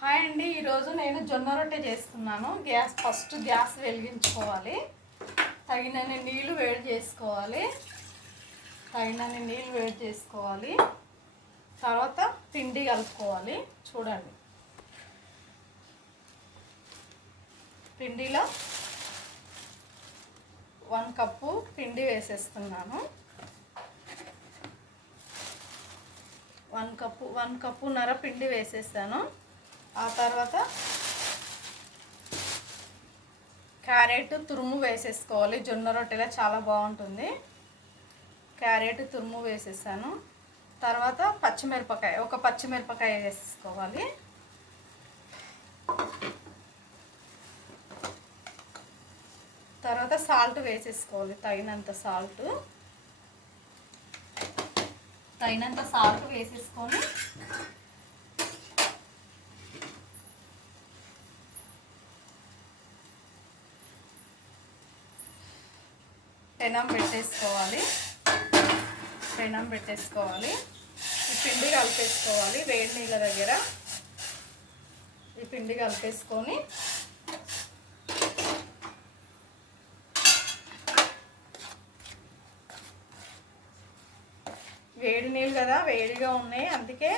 Hi అండి, ఈరోజు నేను జొన్న రొట్టె చేస్తున్నాను. ఫస్ట్ గ్యాస్ వెలిగించుకోవాలి. తగినన్ని నీళ్ళు వేడి చేసుకోవాలి. తర్వాత పిండి కలుపుకోవాలి. చూడండి, పిండిలో 1 కప్పు పిండి వేసేస్తున్నాను. 1 కప్పున్నర పిండి వేసేసాను. ఆ తర్వాత క్యారెట్ తురుము వేసేసుకోవాలి. జొన్న రొట్టెలో చాలా బాగుంటుంది. క్యారెట్ తురుము వేసేసాను. తర్వాత ఒక పచ్చిమిరపకాయ వేసేసుకోవాలి. తర్వాత సాల్ట్ వేసేసుకోవాలి. తగినంత సాల్ట్ వేసేసుకొని పెనం పెట్టేసుకోవాలి. ఈ పిండి కలిపేసుకోవాలి. వేడి నీళ్ళ దగ్గర ఈ పిండి కలిపేసుకొని వేడి నీళ్ళు కదా, వేడిగా ఉన్నాయి, అందుకే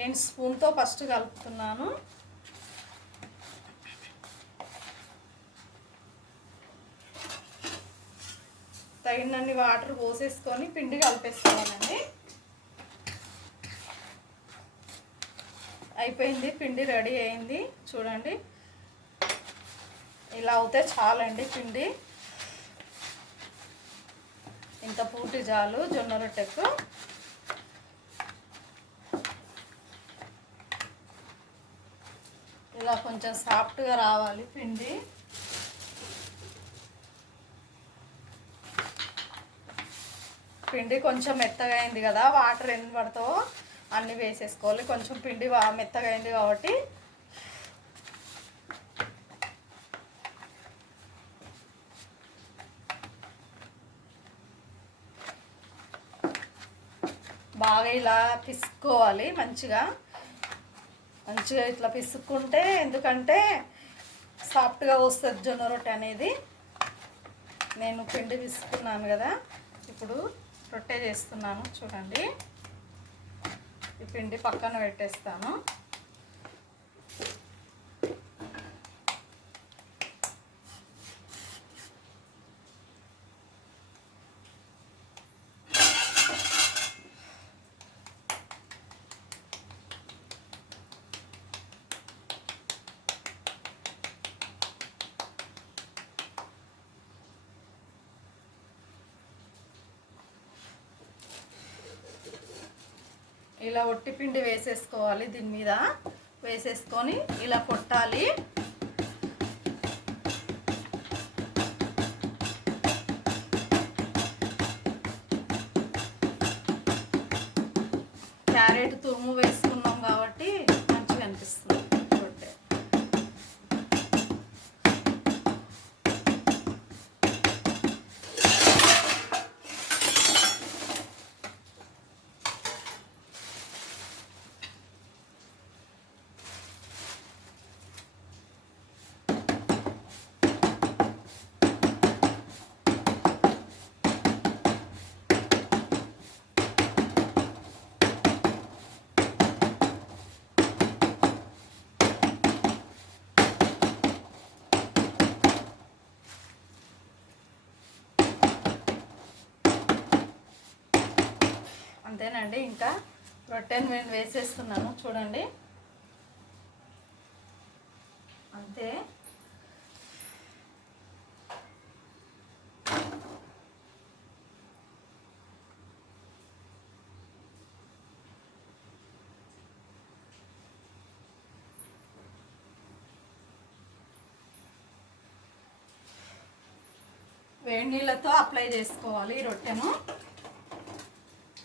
నేను స్పూన్తో ఫస్ట్ కలుపుతున్నాను. తగినన్ని వాటర్ పోసేసుకొని పిండి కలిపేసుకోవాలండి. అయిపోయింది, పిండి రెడీ అయింది. చూడండి, ఇలా అవుతే చాలండి. పిండి ఇంత పూర్తి చాలు జొన్న రొట్టెకు. ఇలా కొంచెం సాఫ్ట్గా రావాలి పిండి. పిండి కొంచెం మెత్తగా అయింది కదా, వాటర్ ఎన్ని పడతావో అన్నీ వేసేసుకోవాలి. కొంచెం పిండి మెత్తగా అయింది కాబట్టి బాగా ఇలా పిసుక్కోవాలి. మంచిగా ఇట్లా పిసుక్కుంటే, ఎందుకంటే సాఫ్ట్గా వస్తుంది జొన్న రొట్టె అనేది. నేను పిండి పిసుకున్నాను కదా, ఇప్పుడు రొట్టె చేస్తున్నాను. చూడండి, ఈ పిండి పక్కన పెట్టేస్తాను. ఇలా ఒట్టి పిండి వేసేసుకోవాలి. దీని మీద వేసేసుకొని ఇలా కొట్టాలి. క్యారెట్ తురుము వేసుకున్నాం కాబట్టి మంచిగా అనిపిస్తుంది రొట్టె. అంతేనండి, ఇంకా రొట్టెని నేను వేసేస్తున్నాను. చూడండి, అంతే. వేడి నీళ్ళతో అప్లై చేసుకోవాలి ఈ రొట్టెను.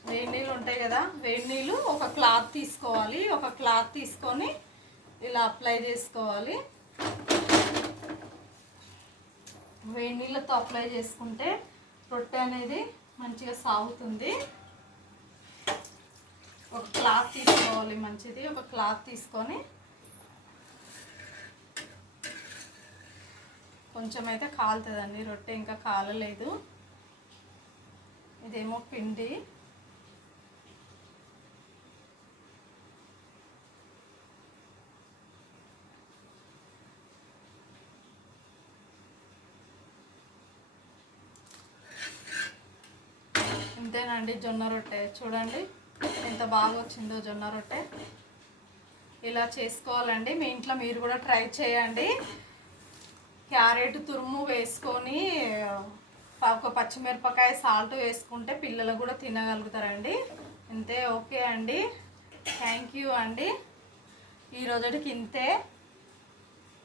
వేడి నీళ్ళు ఉంటాయి కదా, వేడి నీళ్ళు ఒక క్లాత్ తీసుకోవాలి. ఒక క్లాత్ తీసుకొని ఇలా అప్లై చేసుకోవాలి. వేడి నీళ్ళతో అప్లై చేసుకుంటే రొట్టె అనేది మంచిగా సాగుతుంది. ఒక క్లాత్ తీసుకోవాలి మంచిది. ఒక క్లాత్ తీసుకొని కొంచెం అయితే కాలుతుందండి రొట్టె, ఇంకా కాలలేదు. ఇదేమో పిండి. ఇంతేనండి జొన్న రొట్టె. చూడండి ఎంత బాగా వచ్చిందో జొన్న రొట్టె. ఇలా చేసుకోవాలండి. మీ ఇంట్లో మీరు కూడా ట్రై చేయండి. క్యారెట్ తురుము వేసుకొని ఒక పచ్చిమిరపకాయ సాల్ట్ వేసుకుంటే పిల్లలు కూడా తినగలుగుతారండి. అంతే. ఓకే అండి, థ్యాంక్ యూ అండి. ఈ రోజుకి ఇంతే.